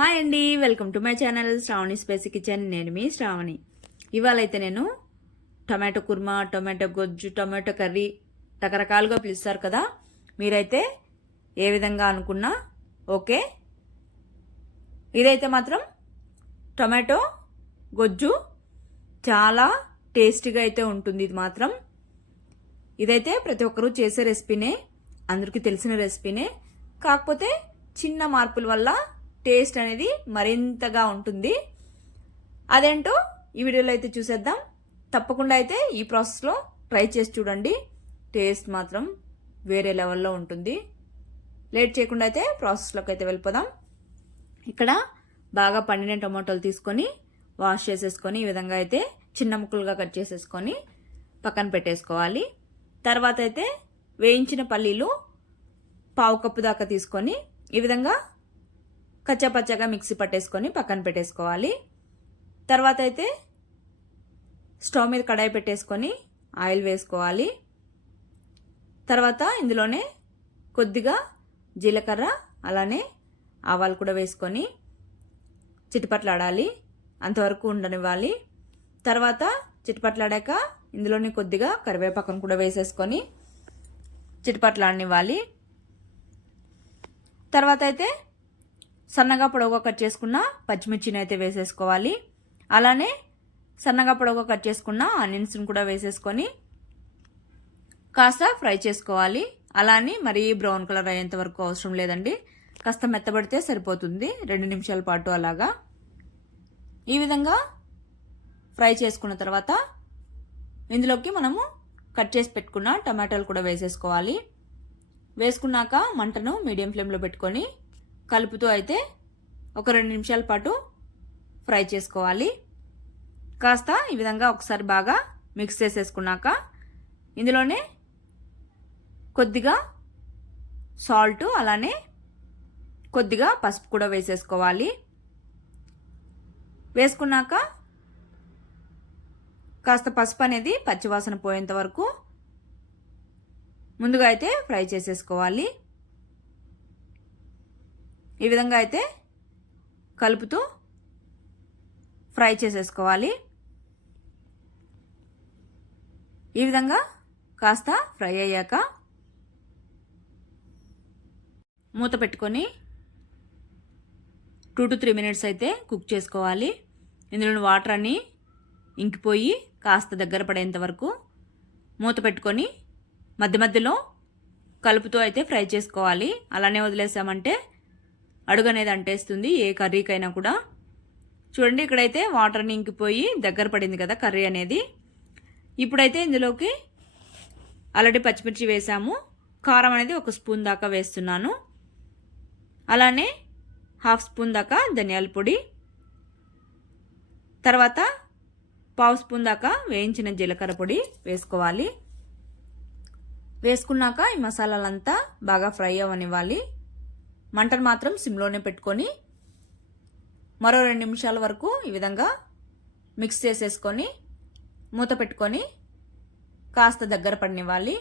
Hi అండి, welcome to my channel Shravani spicy kitchen. నేను మీ శ్రావణి. ఇవాళ అయితే నేను టమాటో కుర్మా, టమాటో గొజ్జు, టమాటో కర్రీ రకరకాలుగా పిలుస్తారు కదా, మీరైతే ఏ విధంగా అనుకున్నా ఓకే. ఇదైతే మాత్రం టమాటో గొజ్జు చాలా టేస్టీగా అయితే ఉంటుంది. ఇది మాత్రం ఇదైతే ప్రతి ఒక్కరూ చేసే రెసిపీనే, అందరికీ తెలిసిన రెసిపీనే. కాకపోతే చిన్న మార్పుల వల్ల టేస్ట్ అనేది మరింతగా ఉంటుంది. అదేంటో ఈ వీడియోలో అయితే చూసేద్దాం. తప్పకుండా అయితే ఈ ప్రాసెస్లో ట్రై చేసి చూడండి. టేస్ట్ మాత్రం వేరే లెవెల్లో ఉంటుంది. లేట్ చేయకుండా అయితే ప్రాసెస్లోకి అయితే వెళ్ళిపోదాం. ఇక్కడ బాగా పండిన టమాటోలు తీసుకొని వాష్ చేసేసుకొని ఈ విధంగా అయితే చిన్న ముక్కలుగా కట్ చేసేసుకొని పక్కన పెట్టేసుకోవాలి. తర్వాత అయితే వేయించిన పల్లీలు పావు కప్పు దాకా తీసుకొని ఈ విధంగా కచ్చాపచ్చాగా మిక్సీ పట్టేసుకొని పక్కన పెట్టేసుకోవాలి. తర్వాత అయితే స్టవ్ మీద కడాయి పెట్టేసుకొని ఆయిల్ వేసుకోవాలి. తర్వాత ఇందులోనే కొద్దిగా జీలకర్ర అలానే ఆవాలు కూడా వేసుకొని చిటిపట్లాడాలి, అంతవరకు ఉండనివ్వాలి. తర్వాత చిటిపట్లాడాక ఇందులోనే కొద్దిగా కరివేపాకును కూడా వేసేసుకొని చిటిపట్లాడనివ్వాలి. తర్వాత అయితే సన్నగా పొడవుగా కట్ చేసుకున్న పచ్చిమిర్చిని అయితే వేసేసుకోవాలి. అలానే సన్నగా పొడవుగా కట్ చేసుకున్న ఆనియన్స్ని కూడా వేసేసుకొని కాస్త ఫ్రై చేసుకోవాలి. అలానే మరీ బ్రౌన్ కలర్ అయ్యేంత వరకు అవసరం లేదండి, కాస్త మెత్తబడితే సరిపోతుంది. 2 నిమిషాల పాటు అలాగా ఈ విధంగా ఫ్రై చేసుకున్న తర్వాత ఇందులోకి మనము కట్ చేసి పెట్టుకున్న టమాటాలు కూడా వేసేసుకోవాలి. వేసుకున్నాక మంటను మీడియం ఫ్లేమ్లో పెట్టుకొని కలుపుతూ అయితే ఒక 2 నిమిషాల పాటు ఫ్రై చేసుకోవాలి. కాస్త ఈ విధంగా ఒకసారి బాగా మిక్స్ చేసేసుకున్నాక ఇందులోనే కొద్దిగా సాల్ట్ అలానే కొద్దిగా పసుపు కూడా వేసేసుకోవాలి. వేసుకున్నాక కాస్త పసుపు అనేది పచ్చివాసన పోయేంత వరకు ముందుగా అయితే ఫ్రై చేసేసుకోవాలి. ఈ విధంగా అయితే కలుపుతూ ఫ్రై చేసేసుకోవాలి. ఈ విధంగా కాస్త ఫ్రై అయ్యాక మూత పెట్టుకొని 2 to 3 minutes అయితే కుక్ చేసుకోవాలి. ఇందులోని వాటర్ అన్నీ ఇంకిపోయి కాస్త దగ్గర పడేంత వరకు మూత పెట్టుకొని మధ్య మధ్యలో కలుపుతూ అయితే ఫ్రై చేసుకోవాలి. అలానే వదిలేసామంటే అడుగు అనేది అంటేస్తుంది ఏ కర్రీకైనా కూడా. చూడండి, ఇక్కడైతే వాటర్ని ఇంకిపోయి దగ్గర పడింది కదా కర్రీ అనేది. ఇప్పుడైతే ఇందులోకి ఆల్రెడీ పచ్చిమిర్చి వేసాము, కారం అనేది 1 స్పూన్ దాకా వేస్తున్నాను. అలానే 1/2 స్పూన్ దాకా ధనియాల పొడి, తర్వాత 1/2 స్పూన్ దాకా వేయించిన జీలకర్ర పొడి వేసుకోవాలి. వేసుకున్నాక ఈ మసాలాలంతా బాగా ఫ్రై అవ్వనివ్వాలి. మంటను మాత్రం సిమ్లోనే పెట్టుకొని మరో 2 నిమిషాల వరకు ఈ విధంగా మిక్స్ చేసేసుకొని మూత పెట్టుకొని కాస్త దగ్గర పడనివ్వాలి.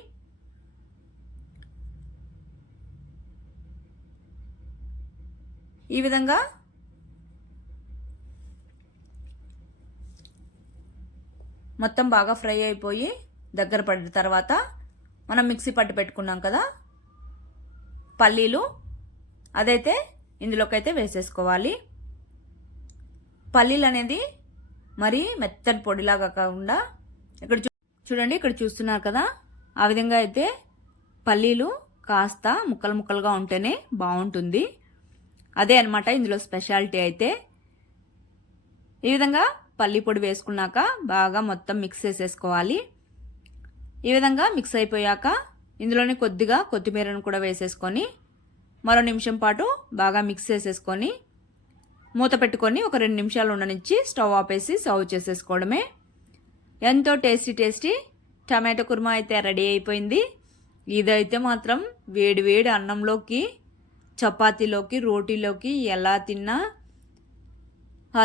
ఈ విధంగా మొత్తం బాగా ఫ్రై అయిపోయి దగ్గర పడిన తర్వాత మనం మిక్సీ పట్టి పెట్టుకున్నాం కదా పల్లీలు, అదైతే ఇందులోకైతే వేసేసుకోవాలి. పల్లీలు అనేది మరీ మెత్తటి పొడిలాగా కాకుండా ఇక్కడ చూడండి, ఇక్కడ చూస్తున్నారు కదా, ఆ విధంగా అయితే పల్లీలు కాస్త ముక్కలు ముక్కలుగా ఉంటేనే బాగుంటుంది. అదే అన్నమాట ఇందులో స్పెషాలిటీ అయితే. ఈ విధంగా పల్లీ పొడి వేసుకున్నాక బాగా మొత్తం మిక్స్ చేసేసుకోవాలి. ఈ విధంగా మిక్స్ అయిపోయాక ఇందులోనే కొద్దిగా కొత్తిమీరను కూడా వేసేసుకొని మరో నిమిషం పాటు బాగా మిక్స్ చేసేసుకొని మూత పెట్టుకొని ఒక 2 నిమిషాలు ఉండనిచ్చి స్టవ్ ఆపేసి సర్వ్ చేసేసుకోవడమే. ఎంతో టేస్టీ టమాటో కుర్మా అయితే రెడీ అయిపోయింది. ఇదైతే మాత్రం వేడి వేడి అన్నంలోకి, చపాతీలోకి, రోటీలోకి ఎలా తిన్నా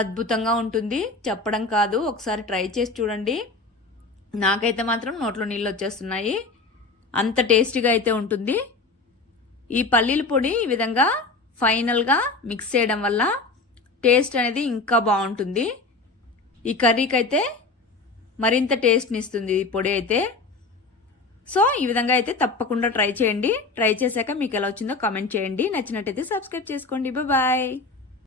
అద్భుతంగా ఉంటుంది. చెప్పడం కాదు, ఒకసారి ట్రై చేసి చూడండి. నాకైతే మాత్రం నోట్లో నీళ్ళు వచ్చేస్తున్నాయి, అంత టేస్టీగా అయితే ఉంటుంది. ఈ పల్లీల పొడి ఈ విధంగా ఫైనల్గా మిక్స్ చేయడం వల్ల టేస్ట్ అనేది ఇంకా బాగుంటుంది. ఈ కర్రీకి అయితే మరింత టేస్ట్ని ఇస్తుంది ఈ పొడి అయితే. సో ఈ విధంగా అయితే తప్పకుండా ట్రై చేయండి. ట్రై చేశాక మీకు ఎలా వచ్చిందో కామెంట్ చేయండి. నచ్చినట్టయితే సబ్స్క్రైబ్ చేసుకోండి. బాయ్.